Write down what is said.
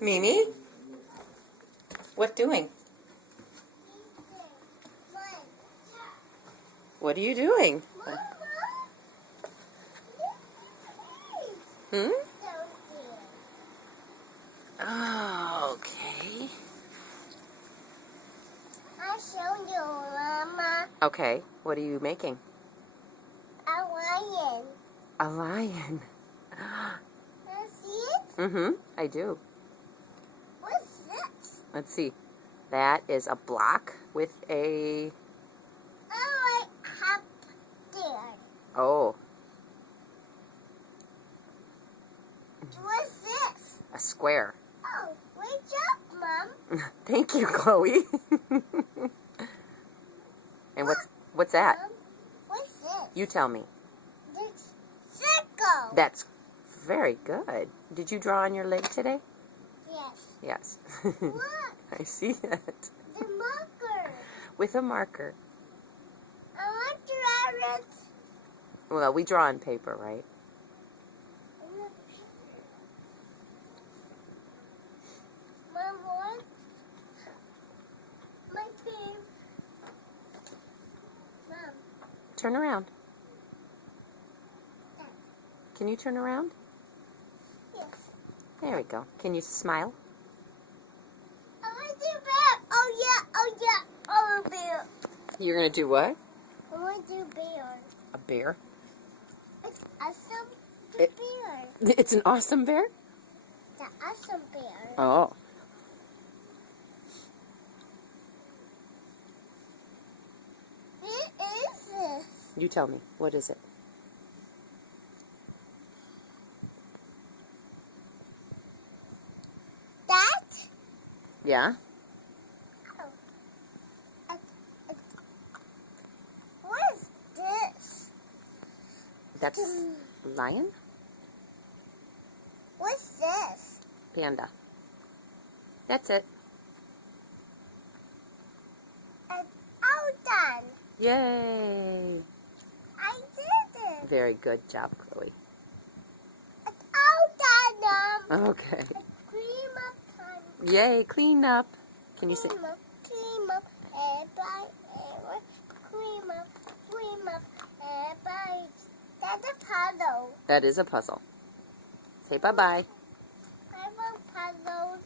Mimi? What doing? What are you doing? Hmm? Oh, okay. I'll show you, Mama. Okay, what are you making? A lion. A lion. Can you see it? Mm-hmm, I do. What's this? Let's see. That is a block with a... Oh, I have there. Oh, What's this? a square. Oh, great job, Mom. Thank you, Chloe. And what's that? Mom, what's this? You tell me. This circle. That's very good. Did you draw on your leg today? Yes. Yes. Look, I see it. the marker. With a marker. I want to draw it. Well, we draw on paper, right? Mom, what? My team. Mom. Turn around. Can you turn around? Yes. There we go. Can you smile? I want to bear. Oh yeah. Oh yeah. Oh bear. You're going to do what? I want to bear. A bear? It's awesome bear. It's an awesome bear? The awesome bear. Oh. What is this? You tell me. What is it? That? Yeah? Oh. What is this? That's lion? What's this? Panda. That's it. It's all done. Yay! I did it. Very good job, Chloe. It's all done, Mom. Okay. It's cream up time. Yay, clean up. Can you say... Cream up, everybody, cream up, everybody. That's a puzzle. That is a puzzle. Say bye-bye. I want puzzles.